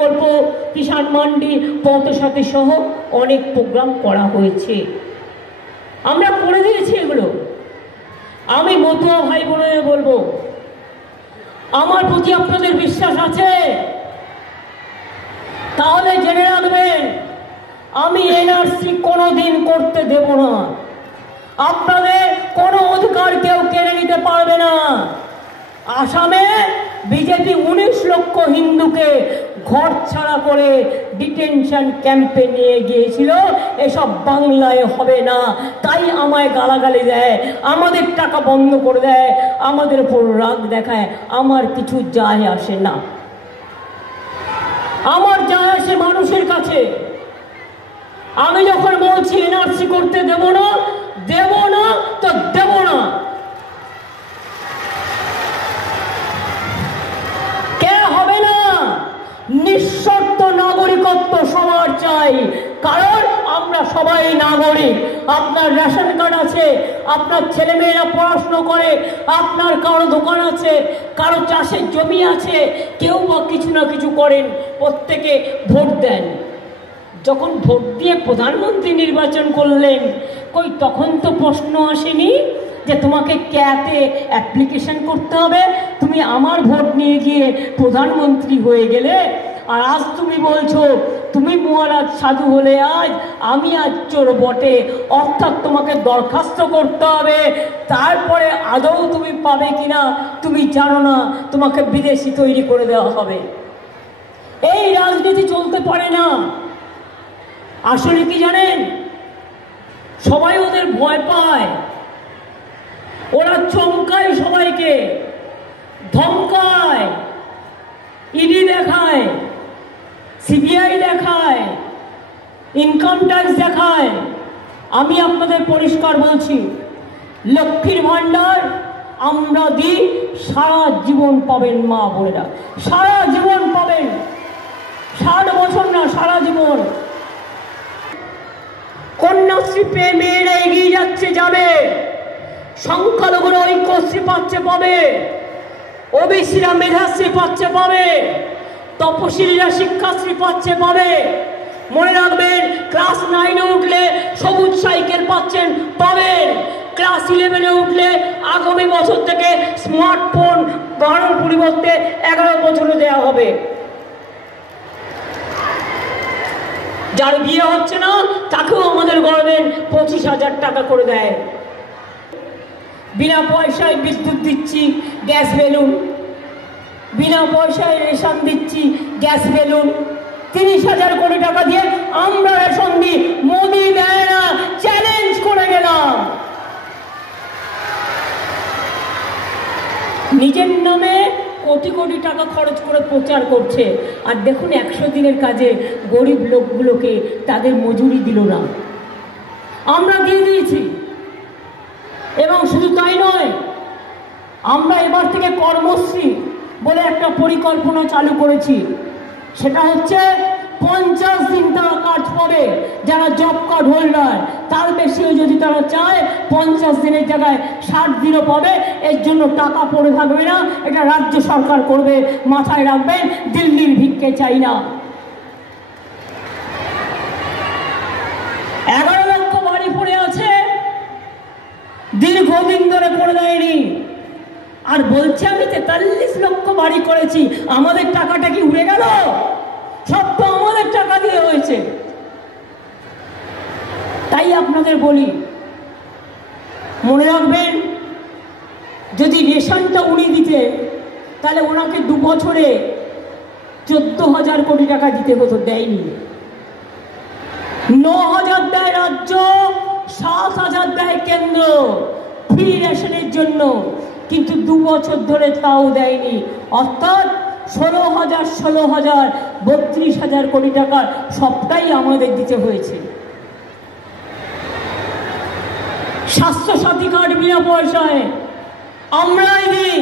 প্রকল্প, কিষাণ মান্ডি, পথসাথী সহ অনেক প্রোগ্রাম করা হয়েছে, আমরা করে দিয়েছি এগুলো। আমি মতুয়া ভাই বোনেদের বলবো, আমার প্রতি আপনাদের বিশ্বাস আছে তাহলে জেনে রাখবেন, আমি এনআরসি কোনোদিন করতে দেব না। আপনাদের কোনো অধিকার কেউ কেড়ে নিতে পারবে না। আসামে বিজেপি 19 লক্ষ হিন্দুকে ঘর ছাড়া করে ডিটেনশন ক্যাম্পে নিয়ে গিয়েছিল, এসব বাংলায় হবে না। তাই আমায় গালাগালি দেয়, আমাদের টাকা বন্ধ করে দেয়, আমাদের উপর রাগ দেখায়। আমার কিছু যায় আসে না, আমার যায় আসে মানুষের কাছে। আমি যখন বলছি এনআরসি করতে দেব না, দেব না তো দেব না। কে হবে না? নিঃশর্ত নাগরিকত্ব সবার চাই, কারণ আমরা সবাই নাগরিক। আপনার রেশন কার্ড আছে, আপনার ছেলেমেয়েরা পড়াশোনা করে, আপনার কারো দোকান আছে, কারো চাষের জমি আছে, কেউ বা কিছু না কিছু করেন, প্রত্যেকে ভোট দেন। যখন ভোট দিয়ে প্রধানমন্ত্রী নির্বাচন করলেন, কই তখন তো প্রশ্ন আসেনি যে তোমাকে ক্যাতে অ্যাপ্লিকেশন করতে হবে, তুমি আমার ভোট নিয়ে গিয়ে প্রধানমন্ত্রী হয়ে গেলে। আর আজ তুমি বলছো তুমি মহারাজ সাধু হলে আজ, আমি আজ চোর বটে, অর্থাৎ তোমাকে দরখাস্ত করতে হবে, তারপরে আদৌ তুমি পাবে কিনা তুমি জানো না, তোমাকে বিদেশি তৈরি করে দেওয়া হবে। এই রাজনীতি চলতে পারে না। আসলে কি জানেন, সবাই ওদের ভয় পায়, ওরা চমকায় সবাইকে, ধমকায়, ইডি দেখায়, সিবিআই দেখায়, ইনকাম ট্যাক্স দেখায়। আমি আপনাদের পরিষ্কার বলছি, লক্ষ্মীর ভান্ডার আমরা দিই, সারা জীবন পাবেন মা বোনেরা, সারা জীবন পাবেন, 60 বছর না, সারা জীবন। কন্যাশ্রী পেয়ে মেয়েরা এগিয়ে যাচ্ছে, যাবে। সংখ্যালঘুরা ঐক্যশ্রী পাচ্ছে, পাবে। ওবিসিরা মেধাশ্রী পাচ্ছে, পাবে। তপশিলীরা শিক্ষাশ্রী পাচ্ছে, পাবে। মনে রাখবেন, ক্লাস 9-এ উঠলে সবুজ সাইকেল পাচ্ছেন, পাবেন। ক্লাস 11-এ উঠলে আগামী বছর থেকে স্মার্টফোন 12-এর পরিবর্তে 11 বছরে দেওয়া হবে। যার বিয়ে হচ্ছে না তাকেও আমাদের গভর্নমেন্ট 25,000 টাকা করে দেয়। বিনা পয়সায় বিদ্যুৎ দিচ্ছি, গ্যাস বেলুন। বিনা পয়সায় রেশন দিচ্ছি, গ্যাস বেলুন। 30,000 কোটি টাকা দিয়ে আমরা রেশন দিই, মোদি দেয় না। চ্যালেঞ্জ করে গেলাম। নিজের নামে কোটি কোটি টাকা খরচ করে প্রচার করছে, আর দেখুন 100 দিনের কাজে গরিব লোকগুলোকে তাদের মজুরি দিল না। আমরা দিয়ে দিয়েছি। এবং শুধু তাই নয়, আমরা এবার থেকে কর্মশ্রী বলে একটা পরিকল্পনা চালু করেছি। সেটা হচ্ছে 50 দিন তারা কাজ পাবে, যারা জব কার্ড হোল্ডার। তার বেশিও যদি তারা চায় 50 দিনের জায়গায় 60 দিনও পাবে। এর জন্য টাকা পড়ে থাকবে না, এটা রাজ্য সরকার করবে, মাথায় রাখবেন। দিল্লির ভিক্ষে চাই না। 11 লক্ষ বাড়ি পড়ে আছে, দীর্ঘদিন ধরে করে দেয়নি, আর বলছে আমি 43 লক্ষ বাড়ি করেছি। আমাদের টাকাটা কি উড়ে গেল? সব তো আমাদের টাকা দিয়ে হয়েছে। তাই আপনাদের বলি, মনে রাখবেন, যদি রেশনটা উনি দিতে, তাহলে ওনাকে 2 বছরে 14,000 কোটি টাকা দিতে হতো, দেয়নি। 9,000 দেয় রাজ্য, 7,000 দেয় কেন্দ্র ফ্রি রেশনের জন্য, কিন্তু 2 বছর ধরে তাও দেয়নি। অর্থাৎ 16,000 32,000 কোটি টাকার সবটাই আমাদের দিতে হয়েছে। স্বাস্থ্য সাথী কার্ড বিনা পয়সায় আমরাই দিই।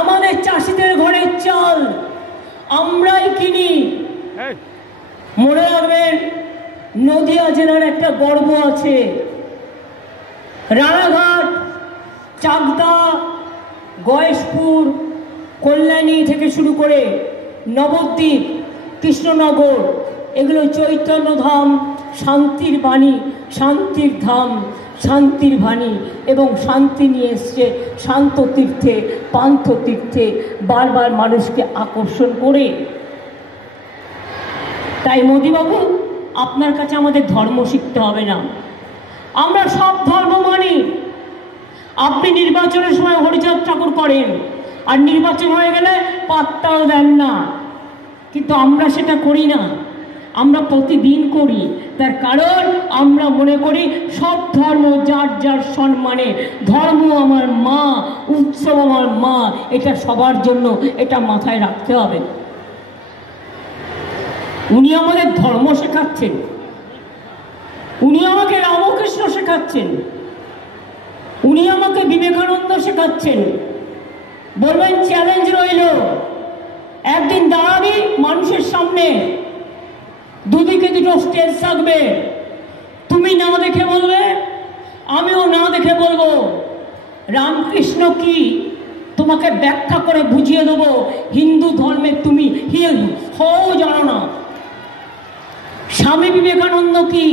আমাদের চাষিদের ঘরের চাল আমরাই কিনি। মনে রাখবেন, নদিয়া জেলার একটা গর্ব আছে। রানাঘাট, চাকদা, গয়েশপুর, কল্যাণী থেকে শুরু করে নবদ্বীপ, কৃষ্ণনগর, এগুলো চৈতন্যধাম, শান্তির বাণী, শান্তির ধাম, শান্তির বাণী এবং শান্তি নিয়ে এসছে শান্ত তীর্থে, পান্থ তীর্থে বারবার মানুষকে আকর্ষণ করে। তাই মোদিবাবু, আপনার কাছে আমাদের ধর্ম শিখতে হবে না, আমরা সব ধর্ম মানি। আপনি নির্বাচনের সময় হরিচাঁদ ঠাকুর করেন আর নির্বাচন হয়ে গেলে পাত্তাও দেন না, কিন্তু আমরা সেটা করি না, আমরা প্রতিদিন করি। তার কারণ আমরা মনে করি সব ধর্ম যার যার সম্মানে, ধর্ম আমার মা, উৎসব আমার মা, এটা সবার জন্য, এটা মাথায় রাখতে হবে। উনি আমাদের ধর্ম শেখাচ্ছেন, উনি আমাকে রামকৃষ্ণ শেখাচ্ছেন, উনি আমাকে বিবেকানন্দ শেখাচ্ছেন। বলবেন চ্যালেঞ্জ রইল, একদিন দাঁড়াবি মানুষের সামনে, দুদিকে দুটো স্টেজ থাকবে, তুমি না দেখে বলবে, আমিও না দেখে বলবো। রামকৃষ্ণ কি তোমাকে ব্যাখ্যা করে বুঝিয়ে দেবো, হিন্দু ধর্মের তুমি হও জানো না। স্বামী বিবেকানন্দ কি